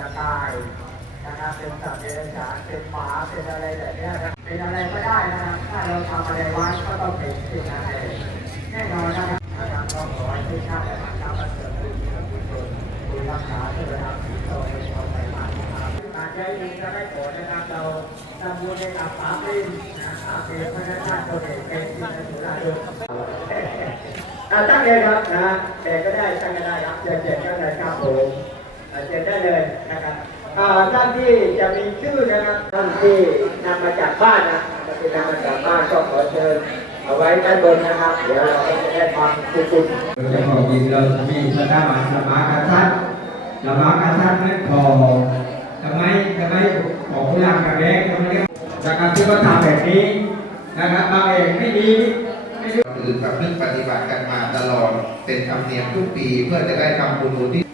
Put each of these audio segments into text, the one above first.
รัจฉานเป็นหมาเป็นอะไรแบบนี้นะเป็นอะไรก็ได้นะครับถ้าเราทำอะไรไว้ก็ต้องเป็นสิ่งนั้นเลยแน่นอนนะครับอาจารย์ก็ขอให้ทุกท่านนะครับนำมาเสริมบุญกุศลบุญรักษาด้วยนะครับที่เราเป็นคนใส่บาตรนะครับการใช้เองจะไม่ผลนะครับเราทำบุญในกับสามปีนะสามปีพระนาถตัวเองเป็นที่สุราดุอ่าตั้งเลยครับนะแต่ก็ได้ตั้งก็ได้ครับเจ็ดเจ็ดก็ได้ครับผม อ่าเจ็ดได้เลยนะครับอ่าท่านที่จะมีชื่อนะครับท่านที่นำมาจากบ้านนะท่านที่นำมาจากบ้านก็ขอเชิญเอาไว้ด้านบนนะครับ เดี๋ยวเราก็จะได้ฟังคุณคุณเราจะขอยินเราจะมีพระธรรมสมากทัศน์สมากทัศน์นั้นพอทำไมทำไมของพลังกระแบกทำไมเรียกจากการที่เขาทำแบบนี้นะครับบางเองไม่ดีไม่ดีคือประพฤติปฏิบัติกันมาตลอดเป็นธรรมเนียมทุกปีเพื่อจะได้ทำบุญอุที่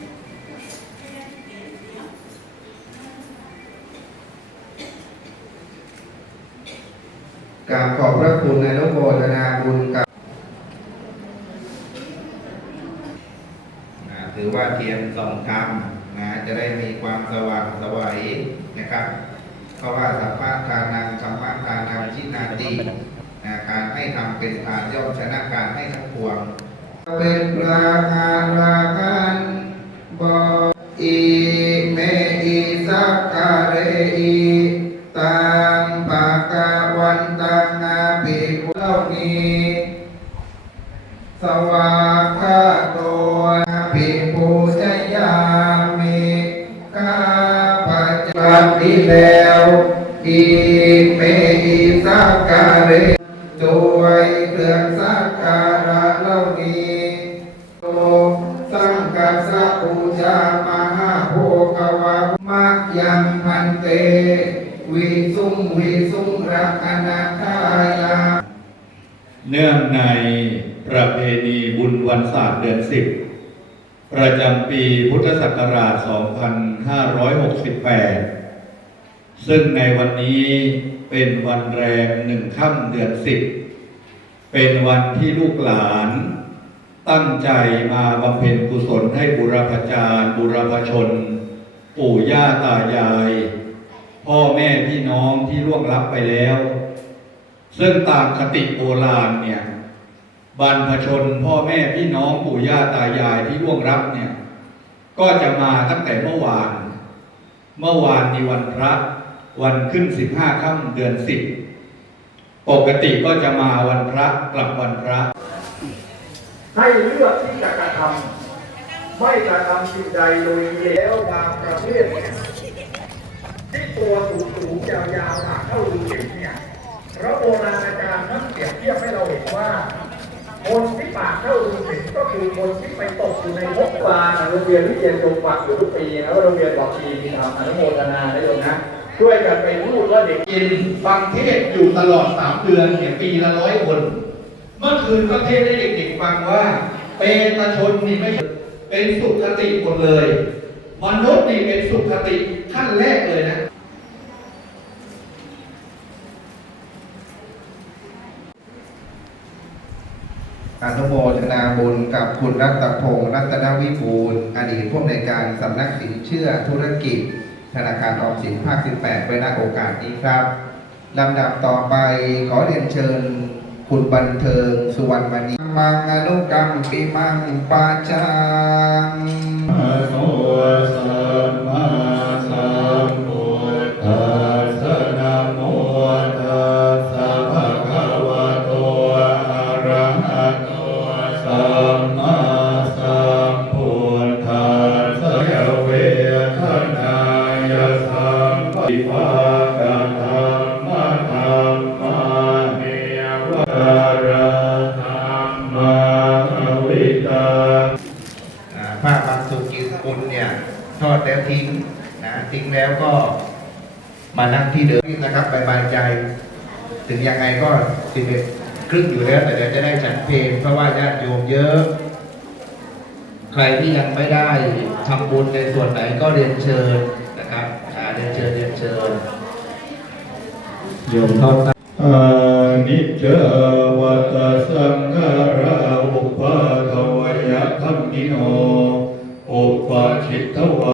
กราบขอบพระคุณอนุโมทนาบุญกับอ่าถือว่าเทียนสองคำนะจะได้มีความสว่างสวัยนะครับเพราะว่าสัมมาทานังสัมมาทานังชินาตินะการให้ทำเป็นทานย่อมชนะการให้ทั้งปวง เป็นราคารากันบออีเม แล้วอีเมอีสักกะเรด้วยเครื่องสักการะเหล่านี้โตสังกัสสะปูชามหาโภควะมะยังพันเต วิสุงวิสุงรักอนาทายาเนื่องในประเพณีบุญวันศาสตร์เดือนสิบประจำปีพุทธศักราช 2568 ซึ่งในวันนี้เป็นวันแรมหนึ่งค่ำเดือนสิบเป็นวันที่ลูกหลาน ตั้งใจมาบำเพ็ญกุศลให้บุรพจารย์ บุรพชน ปู่ย่าตายาย พ่อแม่พี่น้องที่ล่วงลับไปแล้ว ซึ่งตามคติโบราณเนี่ยบรรพชนพ่อแม่พี่น้องปู่ย่าตายายที่ล่วงรับเนี่ยก็จะมาตั้งแต่เมื่อวาน เมื่อวานในวันพระ วันขึ้นสิบห้าค่ำเดือนสิบปกติก็จะมาวันพระกลับวันพระ ให้เลือกที่จะกระทำไม่กระทำสิ่งใดโดยมีแล้วบางประเภทเนี่ยที่ตัวสูงสูงๆยาวๆหาเข้าดูเห็นเนี่ยพระโบราณอาจารย์ท่านเปรียบเทียบให้เราเห็นว่าคนที่ปากเข้าดูเห็นก็คือคนที่ไปตกอยู่ในมกปลาโรงเรียนวิเชียนจงปักอยู่ทุกปีนะว่าโรงเรียนบอกปีมีทำอนุโมทนาได้เลยนะ ช่วยกันไปพูดว่าเด็กกินฟังเทศอยู่ตลอดสามเดือนเนี่ยปีละร้อยคน เมื่อคืนก็เทศให้เด็กๆฟังว่า เป็นตชนนี่ไม่เป็นสุขติหมดเลยมนุษย์นี่เป็นสุขติขั้นแรกเลยนะอนุโมทนาบุญกับคุณรัตพงศ์รัตนวิบูลอดีตผู้อำนวยการสำนักสินเชื่อธุรกิจ ธนาคารออมสินภาค 18ไว้ณโอกาสนี้ครับลำดับต่อไปขอเรียนเชิญคุณบันเทิงสุวรรณมณีมังอนุกรรมปีมังปาจัง บางสุกินคุณเนี่ยทอดแล้วทิ้งนะทิ้งแล้วก็มานั่งที่เดิมนะครับบายบายใจ ถึงยังไงก็สิบเอ็ดครึ่งอยู่แล้ว แต่เดี๋ยวจะได้ฉันเพลงเพราะว่าญาติโยมเยอะ ใครที่ยังไม่ได้ทำบุญในส่วนไหนก็เรียนเชิญนะครับอ่าเรียนเชิญเรียนเชิญโยมทอดอานิจจวัตสังขาราอุปาทวยธรรมิโน อุ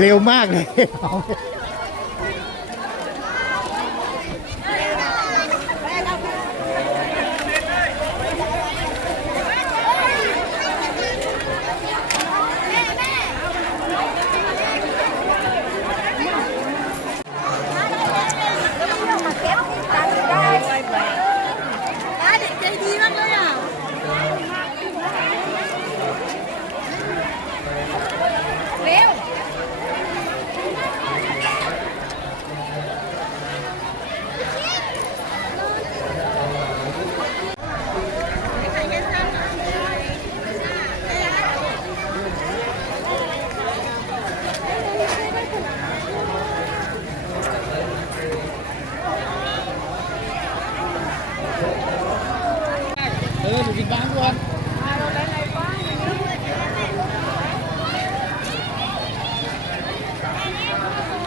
เร็วมากเลย